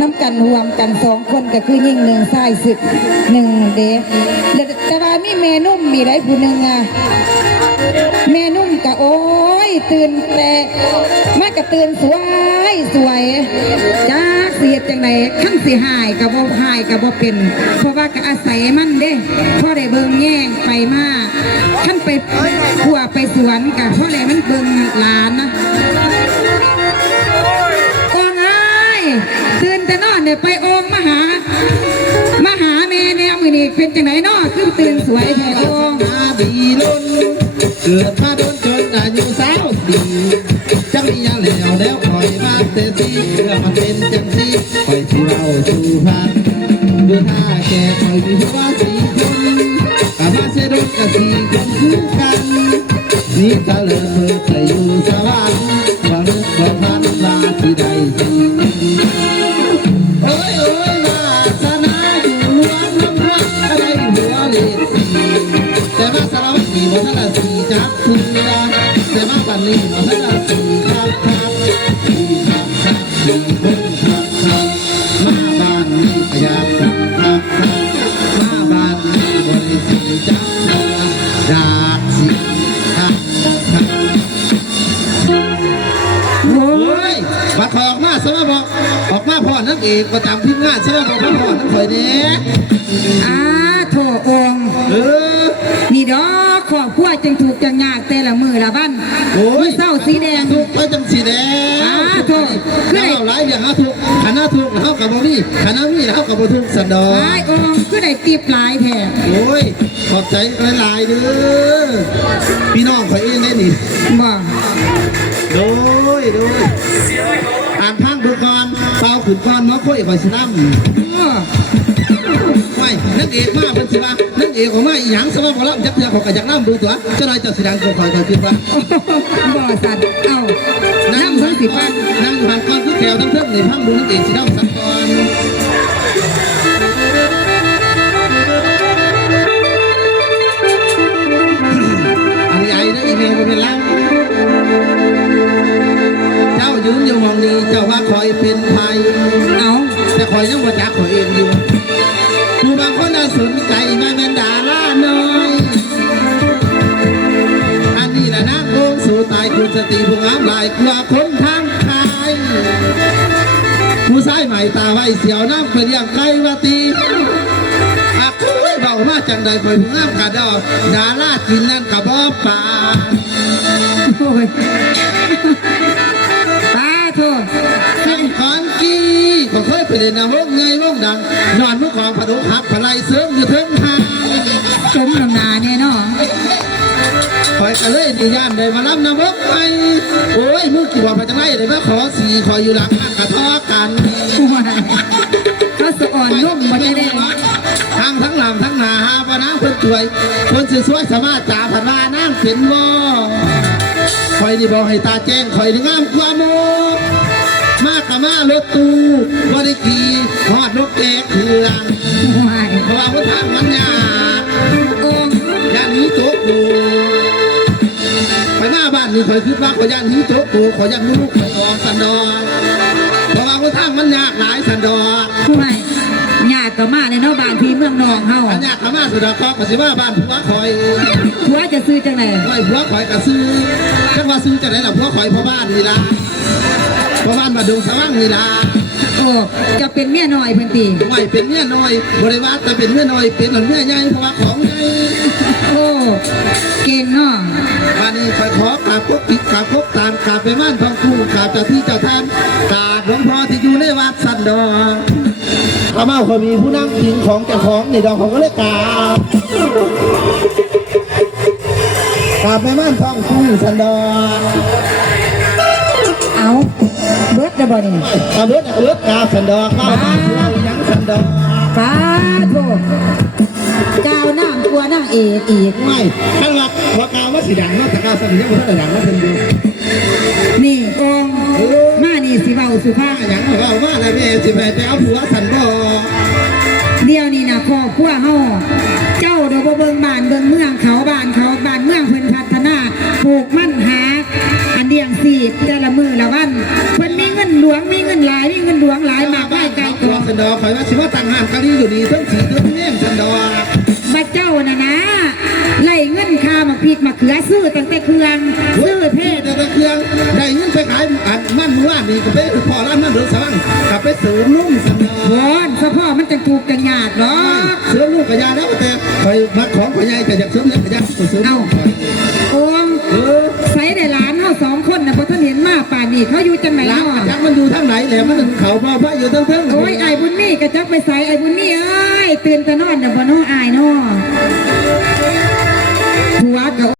น้ำกันรวมกัน2 คนก็คือยิ่ง1ชายศึก1เด้แต่ว่ามีแม่นุ่มมีได้ผู้หนึ่งอ่ะแม่นุ่มก็โอ้ยตื่นแต่มากก็ตื่นสวยจ้าเสียจังไหนขั้นสิหายกับบ่หายกับบ่เป็นเพราะว่าก็อาศัยมันเด้พ่อได้เบิ่งแย่งไปมาขั้นไปขัวไปสวนกับพ่อได้มันเบิ่งหลานนะโอ้ยตื่นแต่นอนเนี่ยไปองมาหาแม่แนวมือนี่เป็นจังไหนน้อคือตื่นสวยแท้โองบีล้นเกิดมาโดนจนอายุ30 ปีจังมีอย่างแล้วคอยมาเสียทีเพื่อมันเป็นจังสีคอยที่เราสู่พันด้วยท่าแก่คอยมีหัว4 คนกะมาเสียดนกะ4 คนคือกันนี่ก็เลยเมื่อไปอยู่สวรรค์ว่านึกว่าพันลาที่ใดสิโอ้ยวาสนาอยู่รวมน้ำพักอะไรหัวเล็กแต่ว่าสารวัตรมีวัฒนศรีจับคือแต่ว่าปันนี้วัฒนศรีครับมาบ้านนี้พยาครับมาบ้านนี้บริสุทธิ์จับดาบสิครับโอ้ยบัดออกมาสมบอกออกมาพ่อนักเอกประจำทีมงานสมบอกพ่อนักข่อยเนี้ยโถองนี่ดอกขอบขั้วจึงถูกจังยากแต่ละมือละบ้านโอ้ยเศร้าสีแดงถูกไปจังสีแดงโถคือเราหลายอย่างถูกขณะถูกแล้วกับบ่มีขณะมีแล้วกับบ่ถูกสันดอนองคือได้ตีบหลายแท้โอ้ยขอบใจหลายเด้อพี่น้องข่อยเองได้นี่บ่โดยอ่านพังดูก่อนเปล่าขุนก่อนมาคุยข่อยสินำไม่นักเอกมากเป็นสิว่านักเอกของมาอีหยังสมบูรณ์แล้วจักเทือของกันจากน้ำดูตัวเจ้านายเจ้าสีดังตัวคอยคิดว่าบ่สัตว์น้ำทั้ง10 ปันนั่งผ่านก้อนคือแถวทั้งเทิงในพังดูนักเอกสีดำสักก่อนอันใหญ่นะอีเมลเป็นแล้วเจ้ายืนอยู่วังนี้เจ้าว่าคอยเป็นไทยแต่คอยยังว่าจักคอยเองอยู่ผู้บางคนน่าสนใจไม่แม่นดาราน้อยอันนี้แหละนางโกงสู่ตายคุณสติผู้งามหลายกว่าคนทางไทยผู้ชายใหม่ตาไว้เสียวน้ำเคยเรียกไก่วาตีคุยเบามาจังใดคอยผู้งามกระดอกดารากินนั่นกระบอกป่าโทษสังขารกี้ก็เคยไปเล่นวงไงวงดังนอนมุกของผดุหักผลายเสริมอยู่เทิงทางจมลงนาเนี่ยเนาะคอยกระเลยดีย่านได้มาล้ำน้ำบกไปโอ้ยมือกี่วันไปจะไม่ได้มาขอสี่คอยอยู่หลังกระทอกันเขาสะอ่อนนุ่มมาได้ทั้งหลังทั้งหนาหาปน้ำเพื่อนช่วยคนสวยสามารถจ่าผันมานั่งเป็นบ่คอยนี่บอกให้ตาแจ้งคอยนี่งามกว่าโมมากกับมารถตู้บริกีหอดนกแกะเครื่องเพราะว่าพุทธังมันยากย่านนี้โต๊ะดูไปหน้าบ้านนี่คอยคิดว่าขอย่านนี้โต๊ะดูขอย่านลูกไปออกสันดอนเพราะว่าพุทธังมันยากหลายสันดอนไม่ยากกับมาในนอกบ้านที่เมืองนองเฮายากกับมาสุดาคอกสิว่าบ้านผัวคอยผัวจะซื้อจังไหนไม่ผัวคอยก็ซื้อจังว่าซื้อจังไหนล่ะผัวคอยพ่อบ้านนี่ล่ะพ่อบ้านมาดูสว่างนี่ล่ะโอ้จะเป็นเมียน้อยเพิ่นตีไม่เป็นเมียน้อยบริวารแต่เป็นเมียน้อยเป็นหลังเมียใหญ่เพราะว่าของใหญ่โอ้เก่งเนาะวันนี้คอยขอกราบพบติดกราบพบตามกราบไปบ้านทองคู่กราบเจ้าที่เจ้าท่านกราบหลวงพ่อที่อยู่ในวัดสันดอนข้ามาเขามีผู้นั่งกินของเจ้าของในดอกของก็เลยกราบไปบ้านทองคู่สันดอนเอาเบิร์ดจะบ่นี่เบิร์ดกาสันดอกป้ายังสันดอกป้าโถกาวน้ำกลัวน้ำอีกไม่ถ้าหลักพอกาวว่าสีดังว่าตะกาวสันยังว่าตะดังว่าเป็นดูนี่องมานี่สิเบาสุภาพอย่างว่าอะไรแม่สิไปเอาผัวสันดอกเดียวนี่นะพ่อขั้วเฮาเจ้าเดี๋ยวเบิ่งบ้านเบิ่งเมืองเขาบ้านเมืองเพิ่นพัฒนาปลูกมั่นหาอันเดียงสีแต่ละมือละวันเพิ่นมีเงินหลวงมีเงินหลายมากไว้ไกล สันดอคอยว่าสิว่าต่างหานกะลีอยู่ดีเทั้งสีเทั้งแง่สันดอ บัดเจ้าน่ะนะไล่เงินค่ามาพริกมาเขือซื้อตั้งแต่เครื่องซื้อเพศ แต่เครื่องได้เงินไปขายมันว่านี่ก็ไปพอร้านมันเดือดสังกลับไปเสริมนุ่มสันดอ วอนสะพ่อมันจะถูกกันยากหรอ เสริมนุ่มกระยาแล้วแต่คอยมักของขอยใหญ่แต่อยากเสริมเล็กกระยาเสริมนุ่ม โอ้งใส่ได้หลานเฮาสองคนน่ะบ่ทันเห็นมาป่านนี้เขาอยู่จังไหน หลัง เนาะ จากมันอยู่ทางไหนแหละมันเขาพอพระอยู่ทั้ง โอ้ยไอ้บุญนี่กระจักไปใส่ไอ้บุญนี่เอ้ยตื่นแต่นอนน่ะบ่เนาะอายเนาะผัวก็